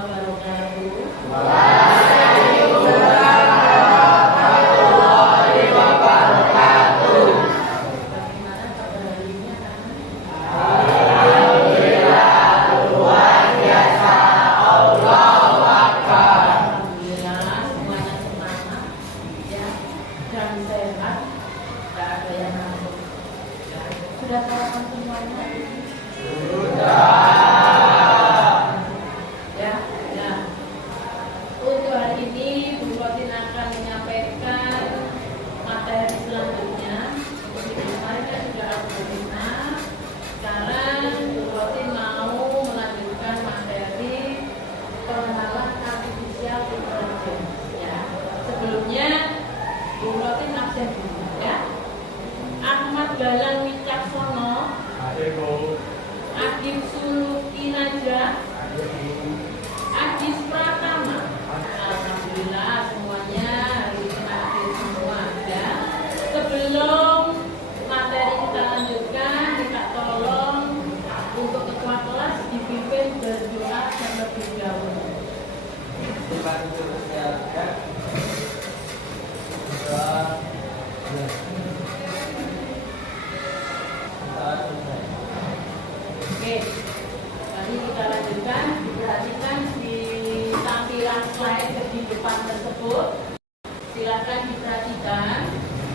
wabarakatuh. Bagaimana kabar hari ini anak-anak? Alhamdulillah semuanya semangat ya dan sehat, tidak ada yang ngantuk. Ya, sudah sarapan semuanya? Ya, ya. Untuk hari ini Bu Rotin akan menyampaikan materi selanjutnya. Seperti kemarin kan sudah aku beritahu. Sekarang Bu Rotin mau melanjutkan materi pengenalan artificial intelligence. Ya. Sebelumnya Bu Rotin absen dulu ya. Ahmad Galang Wicaksono, Adib Suluki Naja, Adis Pratama. Alhamdulillah semuanya hari ini hadir semua ya. Sebelum materi kita lanjutkan, minta tolong untuk ketua kelas dipimpin berdoa terlebih dahulu. Oke, mari kita lanjutkan. Diperhatikan di tampilan slide di depan tersebut. Silakan diperhatikan.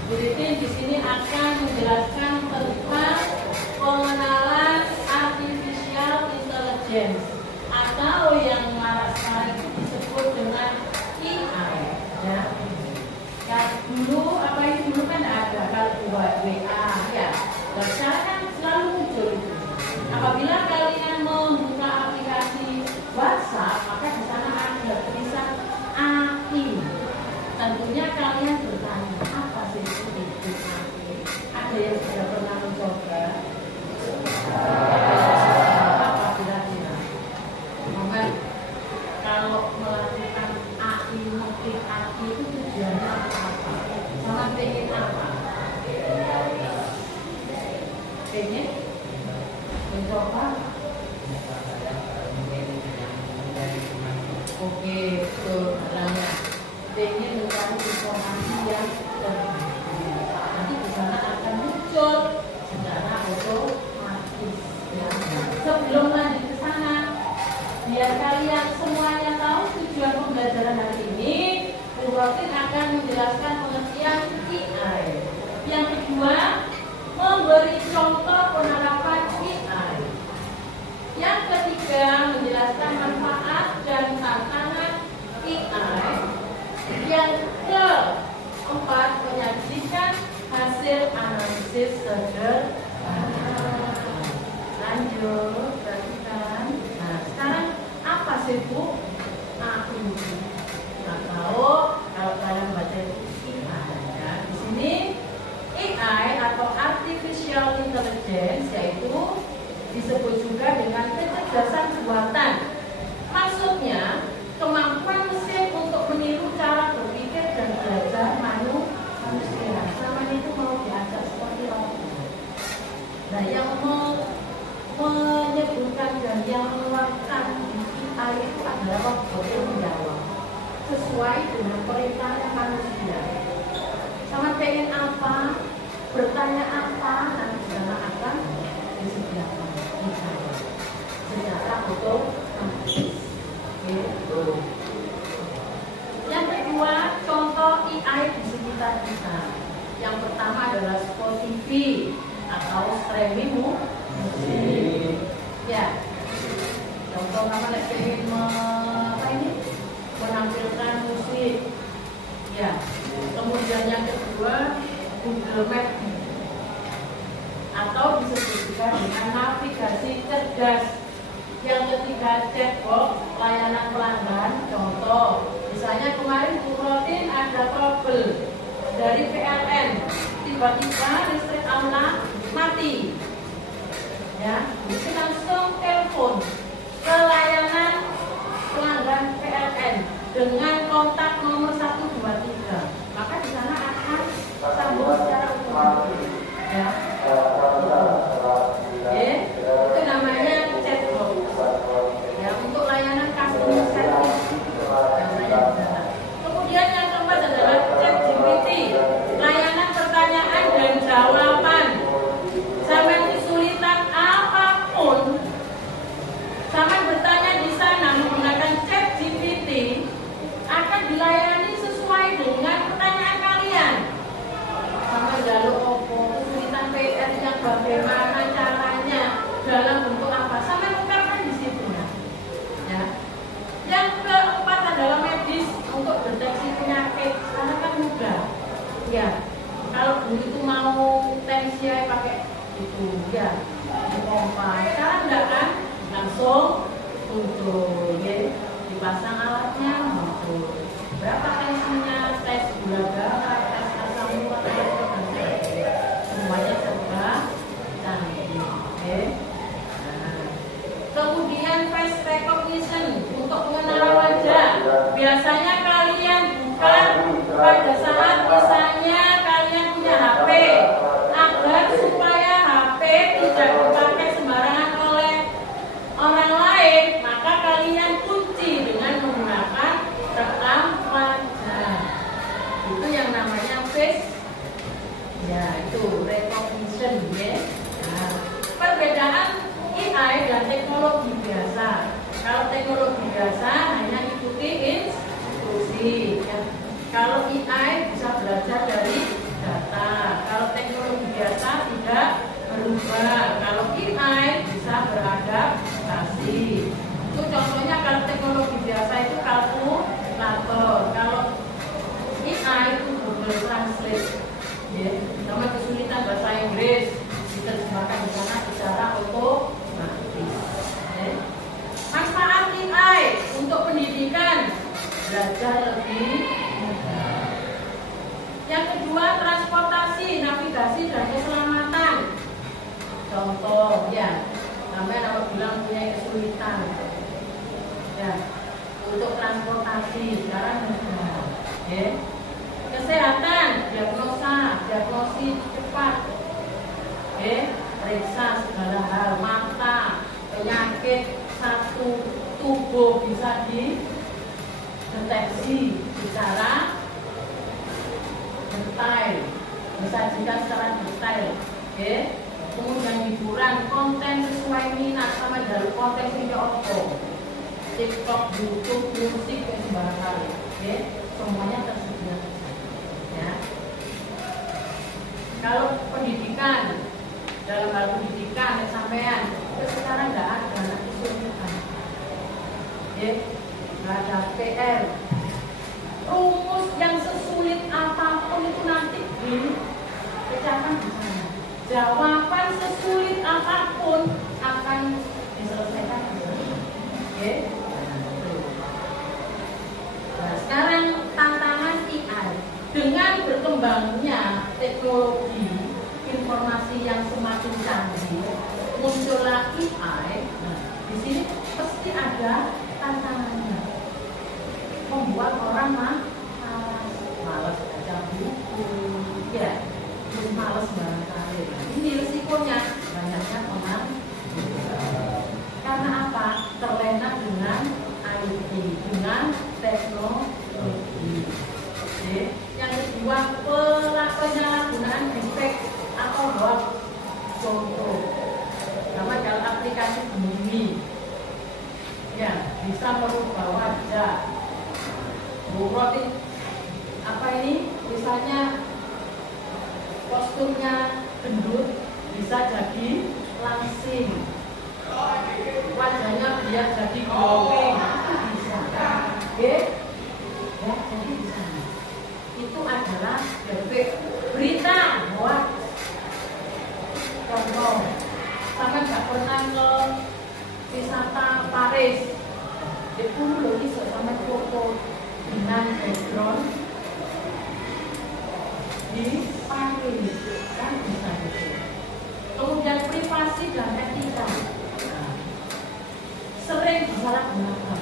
Buletin di sini akan menjelaskan tentang pengenalan artificial intelligence atau yang sekarang itu disebut dengan AI. Ya. Ya, dulu apa ini dulu kan ada kalau buat WA ya. Dan sekarang kan selalu muncul itu. Apabila kalian membuka aplikasi WhatsApp, maka di sana ada tulisan AI. Tentunya kalian bertanya, apa sih itu AI? Ada yang sudah pernah mencoba? Apa kira-kira? Momen kalau melakukan AI, mungkin AI itu tujuannya apa? Sama pengen apa? Pengen? Mencoba? Oke, betul. Caranya pengen mencari informasi yang terbaru. Nanti di sana akan muncul secara otomatis. Ya. Sebelum lanjut ke sana, biar kalian semuanya tahu tujuan pembelajaran hari ini, Bu Rotin akan menjelaskan pengertian AI. Yang kedua, memberi contoh penerapan AI. Yang ketiga, menjelaskan manfaat dan tantangan AI. Yang keempat, menyajikan hasil analisis sederhana. Lanjut, perhatikan. Nah, sekarang apa sih Bu? AI. Nggak tahu kalau kalian baca itu AI. Ya. Di sini AI atau artificial intelligence yaitu disebut juga dengan kecerdasan buatan. Maksudnya kemampuan mesin untuk meniru cara berpikir dan belajar manusia. Sama itu mau diajak seperti apa? Nah, yang menyebutkan dan yang mengeluarkan AI itu adalah robot yang menjawab sesuai dengan perintahnya manusia. Sama pengen apa, bertanya apa, nanti sana akan disediakan secara otomatis. Yang kedua, contoh AI di sekitar kita. Yang pertama adalah spot TV atau streaming musik. Ya, contoh kamu ingin menampilkan musik. Ya, kemudian yang kedua Google Map atau disebut juga dengan navigasi cerdas. Yang ketiga chatbot layanan pelanggan. Contoh, misalnya kemarin Bu Rotin ada trouble dari PLN, tiba-tiba listrik aula mati. Ya, bisa langsung telepon ke layanan pelanggan PLN dengan kontak nomor 123. Maka di sana akan sambung secara otomatis. Ya. Itu namanya chatbot. Ya, untuk layanan customer service ya dipompa. Sekarang enggak kan? Langsung muncul, ya. Dipasang alatnya muncul. Berapa tensinya, tes gula darah, tes asam urat, semuanya serba canggih. Okay. Nah, kemudian face recognition untuk mengenali wajah. Biasanya kalian buka pada saat misalnya kalian punya HP, agar supaya HP tidak dipakai sembarangan oleh orang lain, maka kalian kunci dengan menggunakan rekam wajah. Itu yang namanya face, ya itu recognition, ya. Nah, perbedaan AI dan teknologi biasa. Kalau teknologi biasa hanya ikuti instruksi, ya. Kalau AI bisa belajar dari data. Kalau teknologi biasa tidak berubah. Kalau AI bisa beradaptasi. Itu contohnya kalau teknologi biasa itu kalkulator. Kalau AI itu Google Translate. Ya, sama kesulitan bahasa Inggris diterjemahkan di sana secara otomatis. Ya. Manfaat AI untuk pendidikan, belajar lebih mudah. Yang kedua, transportasi, navigasi dan keselamatan. Contoh, ya, namanya bilang punya kesulitan, ya, untuk transportasi sekarang mudah. Ya. Kesehatan, diagnosis cepat, periksa segala hal, mata, penyakit satu tubuh bisa dideteksi secara detail, disajikan secara detail. Kemudian hiburan, konten sesuai minat sama jalur konten sehingga opo, TikTok, YouTube, musik, sembarang kali, semuanya tersedia. Ya. Kalau pendidikan, dalam hal pendidikan sampean itu sekarang nggak ada anak kesulitan, nggak ada PR. Rumus yang sesulit apapun itu nanti dipecahkan di sana. Jawaban sesulit apapun akan diselesaikan di sana. Nah, sekarang tantangan AI dengan berkembangnya teknologi informasi yang semakin canggih, muncullah AI. Nah, di sini pasti ada tantangannya. Membuat orang malas baca buku, ya, terus malas barangkali. Ini risikonya banyaknya orang. Karena apa? Terlena dengan IT, dengan teknologi. Yang kedua, penyalahgunaan defek atau bot. Contoh, sama dalam aplikasi Gemini, ya, bisa merubah wajah. Roti apa ini? Misalnya posturnya gendut bisa jadi langsing, wajahnya biar jadi glowing, bisa. Ya, jadi bisa. Itu adalah defek berita hoax. Contoh, sama nggak pernah ke wisata Paris, di pulau itu sama foto dengan background di Paris, kan bisa gitu. Kemudian privasi dan etika, sering disalahgunakan.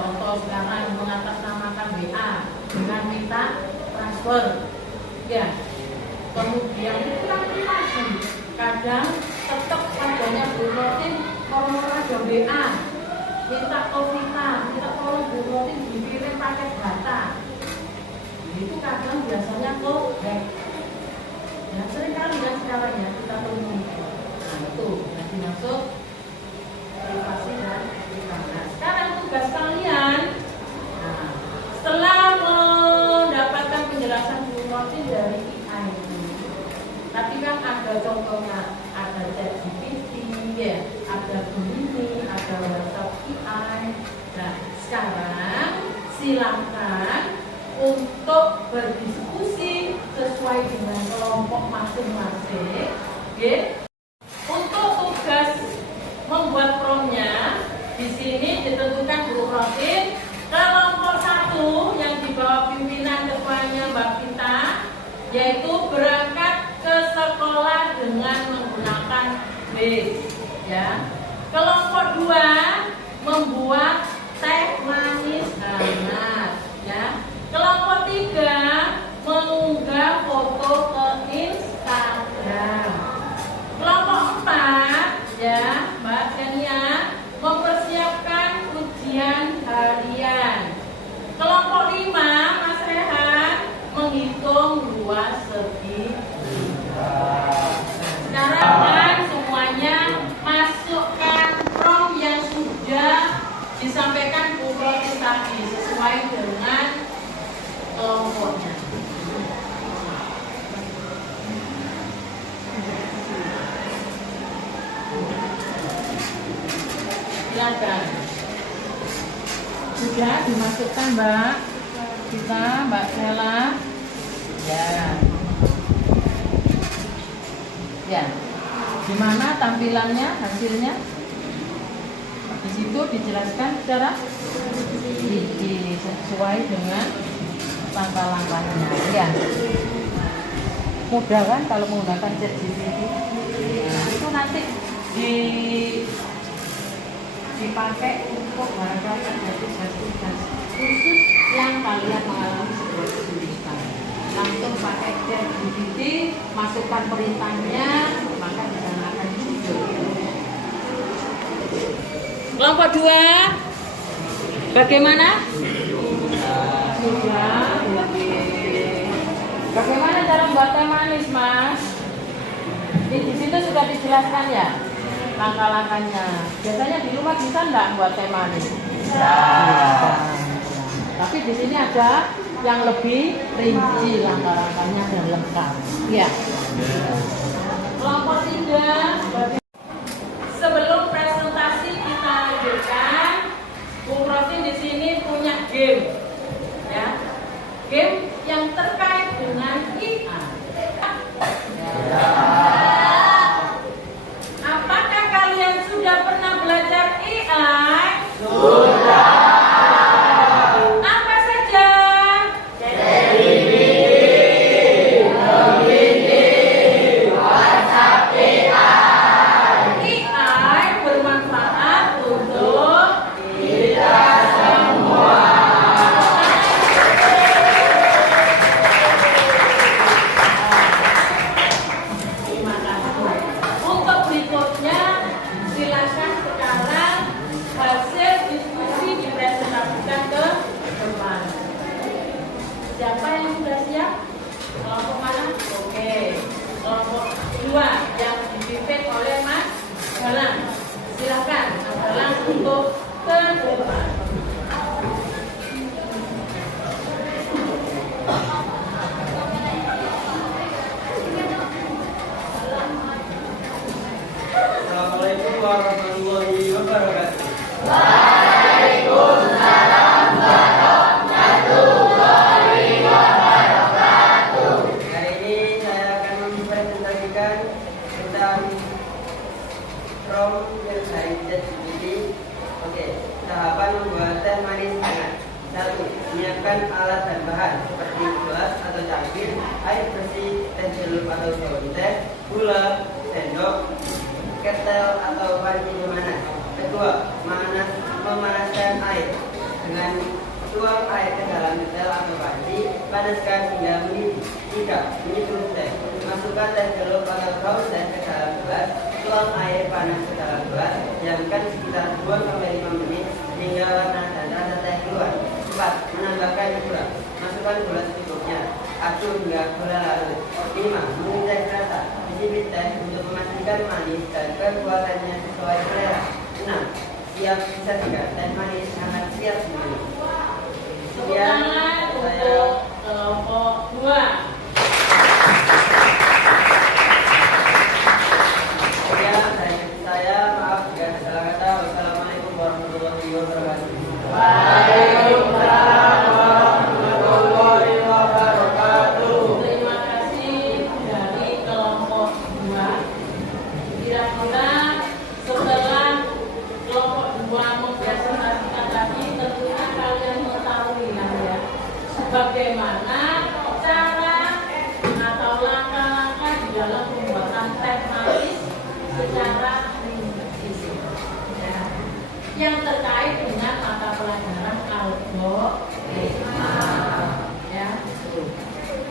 Contoh sekarang mengatasnamakan WA dengan minta transfer, ya. Kemudian itu kan privasi. Kadang tetap padanya berutin kalau ada WA, minta Vita, minta tolong berutin dikirim paket data. Itu kadang biasanya kok hack. Ya sering kali kan sekarang ya kita temui. Nah itu nanti masuk privasi dan etika. Nah, sekarang tugas kalian, nah, setelah mendapatkan penjelasan rutin dari AI ini, tapi kan ada contohnya, ada ChatGPT, ya, ada Gemini, ada WhatsApp AI. Nah, sekarang silakan untuk berdiskusi sesuai sesuai dengan kelompok masing-masing. Oke. Untuk tugas membuat promnya di sini ditentukan Bu Rotin. Kelompok 1 yang di bawah pimpinan ketuanya Mbak Vita, yaitu berangkat ke sekolah dengan menggunakan bis. Ya. Kelompok 2 membuat teh manis hangat. Ya. Kelompok 3 mengunggah foto ke Instagram. Kelompok 4 ya Mbak Dania mempersiapkan ujian harian. Kelompok 5 Mas Rehan menghitung luas segitiga. Sekarang semuanya masukkan prom yang sudah disampaikan Bu Rotin tadi sesuai dengan kelompoknya. Silakan. Sudah dimasukkan Mbak Vita, Mbak Sela. Ya. Ya. Gimana tampilannya, hasilnya? Di situ dijelaskan secara sesuai dengan langkah-langkahnya. Ya. Mudah kan kalau menggunakan ChatGPT? Nah, itu nanti dipakai untuk barangkali ada tugas-tugas khusus yang kalian mengalami sebuah kesulitan. Langsung pakai ChatGPT, masukkan perintahnya, maka akan muncul. Kelompok 2 bagaimana? Sudah. Bagaimana cara membuat teh manis, Mas? Di situ sudah dijelaskan ya langkah-langkahnya. Biasanya di rumah bisa enggak buat teh manis? Bisa. Tapi di sini ada yang lebih rinci langkah-langkahnya dan lengkap. Ya. Kelompok 3. Sebelum presentasi kita lanjutkan, Bu Rotin di sini punya game. Ya. Game yang terkait dengan IA. Ya. Apakah kalian sudah pernah belajar AI? Sudah. Apa saja? ChatGPT, Gemini, WhatsApp AI. AI bermanfaat untuk kita semua. Terima kasih. Untuk berikutnya, silakan sekarang hasil diskusi dipresentasikan ke depan. Siapa yang sudah siap? Kelompok mana? Oke. Kelompok 2 yang dipimpin oleh Mas Galang. Silakan Mas Galang untuk ke depan. Assalamualaikum warahmatullahi wabarakatuh. Waalaikumsalam warahmatullahi wabarakatuh. Hari ini saya akan mempresentasikan tentang prompt yang dari ChatGPT. Oke, tahapan membuat teh manis hangat. 1. Menyiapkan alat dan bahan seperti gelas atau cangkir, air bersih, teh celup atau daun teh, gula, sendok, ketel atau panci pemanas. Kedua, memanaskan air dengan tuang air ke dalam ketel atau panci, panaskan hingga mendidih. 3. Menyeduh teh, masukkan teh celup atau daun teh ke dalam gelas, tuang air panas ke dalam gelas, diamkan sekitar 2-5 menit hingga warna dan rasa teh keluar. 4. Menambahkan gula, masukkan gula secukupnya, aduk hingga gula larut. 5. Mengecek rasa, cicip teh untuk memastikan manis dan kekuatannya sesuai selera. 6. Siap disajikan, teh manis sangat siap diminum. Sekian saya Kelompok 2. saya maaf jika ada salah kata. Wassalamualaikum warahmatullahi wabarakatuh. Waalaikumsalam warahmatullahi wabarakatuh. Terima kasih pembahasan tematis secara rinci ya, yang terkait dengan mata pelajaran algoritma ya.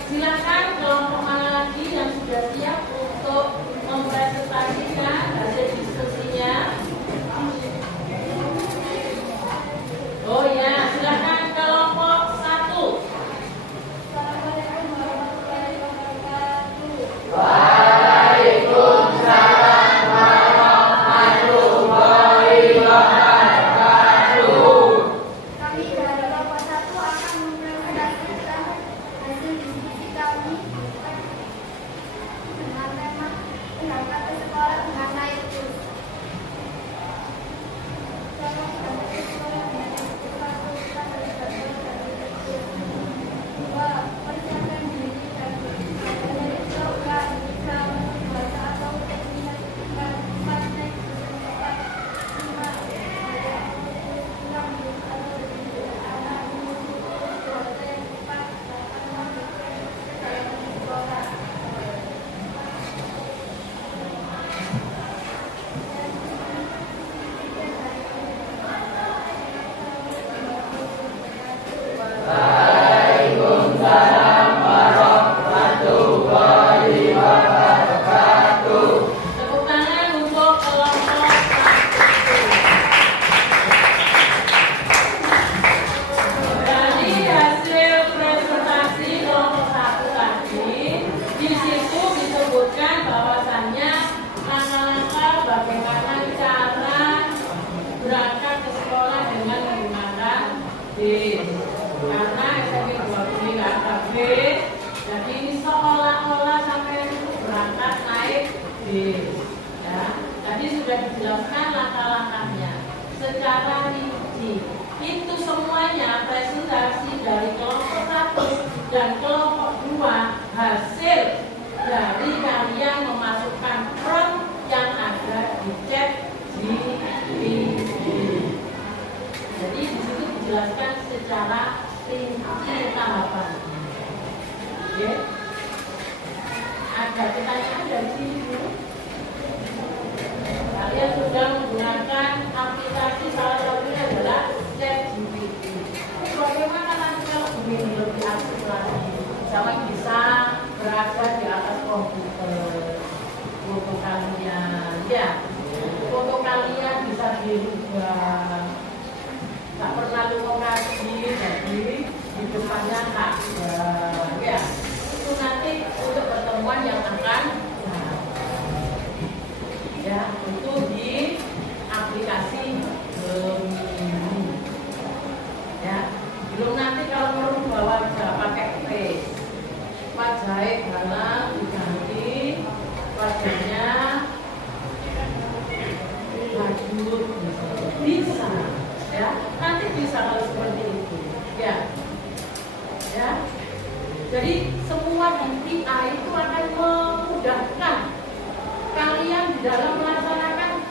Silakan kelompok mana lagi yang sudah siap untuk mempresentasikan hasil diskusinya. Oh ya, silakan kelompok 1. Waalaikumsalam warahmatullahi wabarakatuh. Kami dari kelompok 1 akan mempresentasikan hasil diskusi kami dengan tema berangkat ke sekolah dengan naik bus. Persiapkan diri dan dari program bahasa atau teknik empat naik Waalaikumsalam warahmatullahi wabarakatuh. Tepuk tangan untuk kelompok 1. Dari hasil presentasi kelompok 1 tadi, di situ disebutkan bahwasannya langkah-langkah bagaimana cara berangkat ke sekolah dengan menggunakan bis. Karena SMP 20 nggak ada bis, jadi ini seolah-olah sampai itu berangkat naik bis. Ya, tadi sudah dijelaskan langkah-langkahnya secara rinci. Itu semuanya presentasi dari kelompok 1 dan kelompok 2 hasil dari kalian memasukkan prompt yang ada di chat GPT. Jadi di situ dijelaskan secara rinci tahapan. Oke. Ada pertanyaan dari sini dulu. Kalian sudah menggunakan aplikasi, salah satunya adalah ChatGPT. Bagaimana nanti kalau begini lebih asik lagi? Sama bisa berada di atas komputer. Foto kalian, ya. Foto kalian bisa dirubah. Tak pernah lokasi, jadi di depannya kabar, ya. Itu nanti untuk pertemuan yang akan ya, itu di aplikasi Gemini. Ya, belum nanti kalau merubah wajah pakai face, wajahnya dalam diganti wajahnya lanjut bisa. Ya, nanti bisa kalau seperti itu, ya, ya. Jadi semua di AI itu akan memudahkan kalian di dalam melaksanakan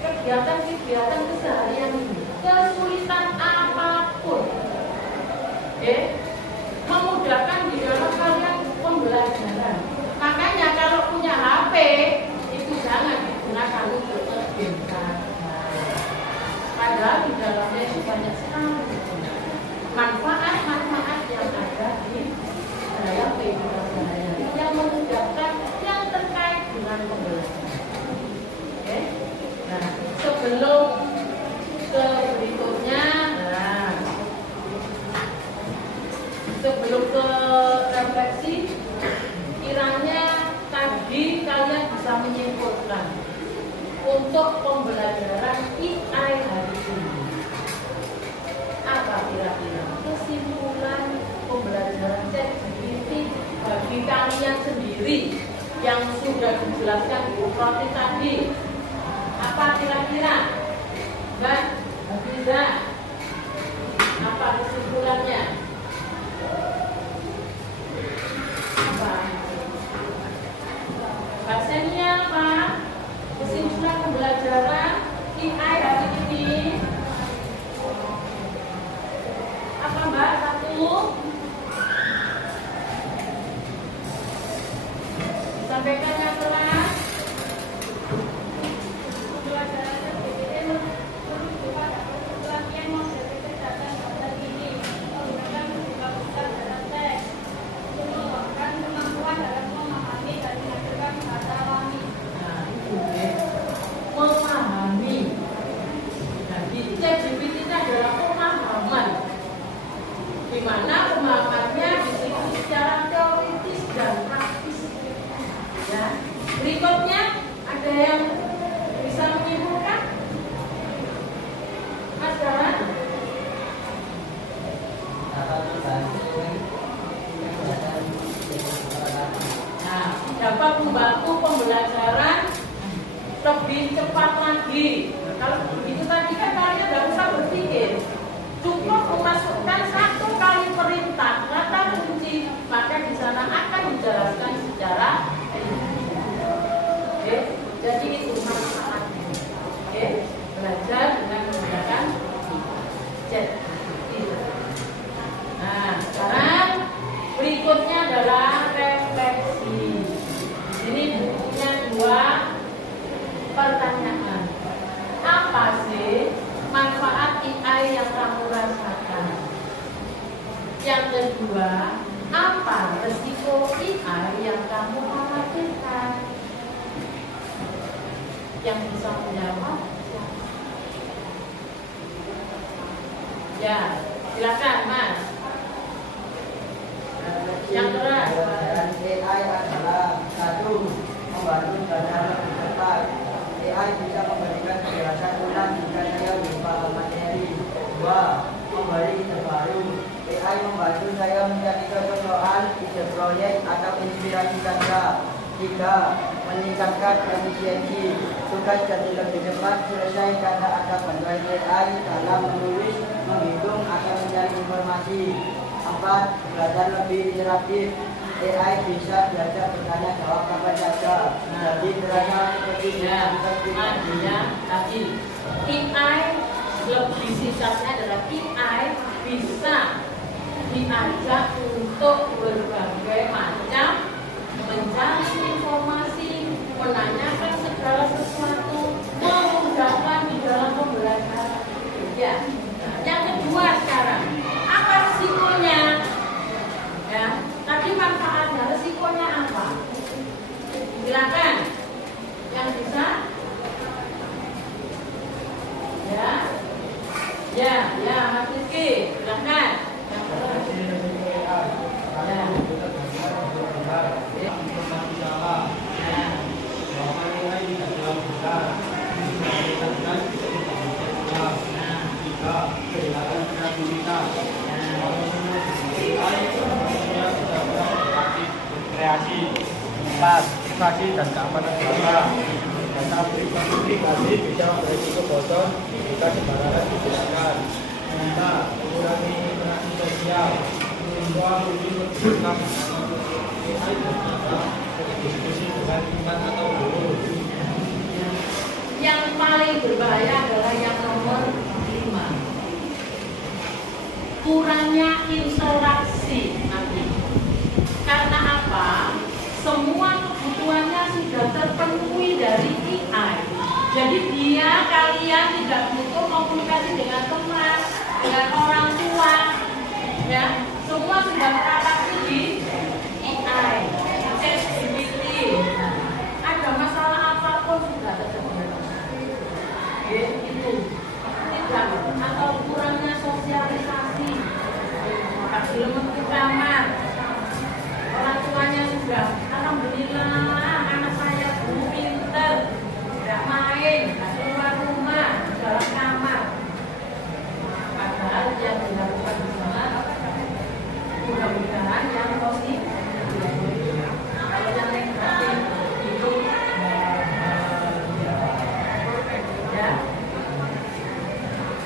kegiatan-kegiatan keseharian ini, kesulitan apapun, memudahkan di dalam kalian pembelajaran. Makanya kalau punya HP itu jangan digunakan untuk game. Padahal di dalamnya itu banyak sekali manfaat-manfaat yang ada di dalam kehidupan sehari-hari yang memudahkan yang terkait dengan pembelajaran. Oke? Nah, sebelum ke berikutnya, sebelum ke refleksi, kiranya tadi kalian bisa menyimpulkan untuk pembelajaran AI hari ini. Apa kira-kira kesimpulan pembelajaran ChatGPT bagi kalian sendiri yang sudah dijelaskan di Prof tadi? Apa kira-kira? Mbak Hafiza, apa kesimpulannya? Apa? Bahasanya apa? Kesimpulan pembelajaran AI hari ini. Apa Mbak? Satu. Sampaikan yang kelas. yang bisa menyimpulkan? Mas Gawan? Nah, dapat membantu pembelajaran lebih cepat lagi. Kalau begitu tadi kan kalian nggak usah berpikir, cukup memasukkan satu kali perintah kata kunci, maka di sana akan dijelaskan secara oke. Jadi itu manfaatnya. Oke, belajar dengan menggunakan chat. Nah, sekarang berikutnya adalah refleksi. Ini bukunya 2 pertanyaan. Apa sih manfaat AI yang kamu rasakan? Yang kedua, apa resiko AI yang kamu khawatirkan? Yang bisa menjawab? Ya, silakan Mas. Yang keras. Pembelajaran AI adalah 1. Membantu belajar lebih cepat. AI bisa memberikan penjelasan ulang jika saya lupa materi. 2. Memberi ide baru. AI membantu saya mencari soal, ide proyek atau inspirasi kerja. 3. Meningkatkan efisiensi. Tugas jadi lebih cepat selesai karena ada bantuan AI dalam menulis, menghitung atau mencari informasi. 4. Belajar lebih interaktif. AI bisa belajar bertanya jawab kapan saja. Jadi terasa seperti tadi AI lebih singkatnya adalah AI bisa diajak untuk berbagai macam mencari informasi, menanyakan segala sesuatu, memudahkan di dalam pembelajaran. Ya. Yang kedua sekarang, apa resikonya? Ya, tadi manfaatnya, resikonya apa? Silakan. Yang bisa? Ya, Mas Rizky, silakan. Yang terus. Ya. Kreasi 4. Privasi dan keamanan data. Data pribadi bisa berisiko bocor jika sembarangan digunakan. 5. Mengurangi interaksi sosial. Ruang untuk bersikap AI bersikap berdiskusi dengan teman atau guru. Yang paling berbahaya adalah yang nomor 5. Kurangnya interaksi nanti. Karena apa? Semua kebutuhannya sudah terpenuhi dari AI. Jadi kalian tidak butuh komunikasi dengan teman, dengan orang tua, ya. Semua sudah teraksi di AI, ChatGPT. Ada masalah apapun sudah terjadi. Itu tidak atau kurangnya sosialisasi. Belum ke kamar. Orang tuanya sudah, alhamdulillah anak saya guru pinter, tidak main, tidak keluar rumah, di dalam kamar. Padahal yang dilakukan di sana, mudah-mudahan yang positif. Kalau yang negatif itu, ya,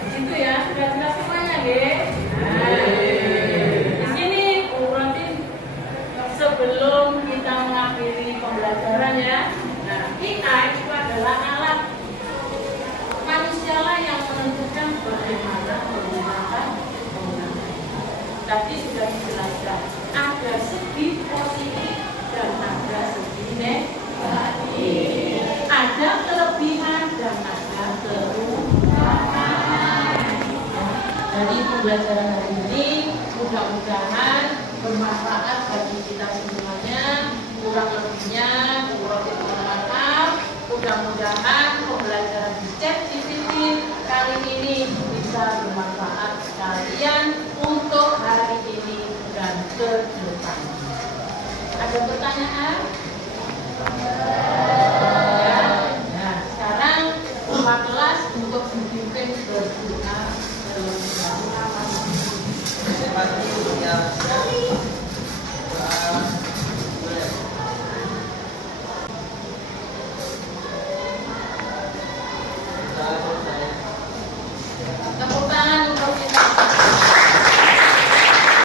di situ ya, sudah jelas semuanya, ya. Sebelum kita mengakhiri pembelajarannya, nah, AI itu adalah alat manusialah yang menentukan bagaimana menggunakan penggunaan. Tadi sudah dijelaskan, ada segi positif dan ada segi negatif, ada kelebihan dan ada kekurangan. Jadi pembelajaran hari ini mudah-mudahan bermanfaat bagi kita semuanya. Kurang lebihnya, mohon maaf. Mudah-mudahan pembelajaran di ChatGPT kali ini bisa bermanfaat sekalian untuk hari ini dan ke depan. Ada pertanyaan?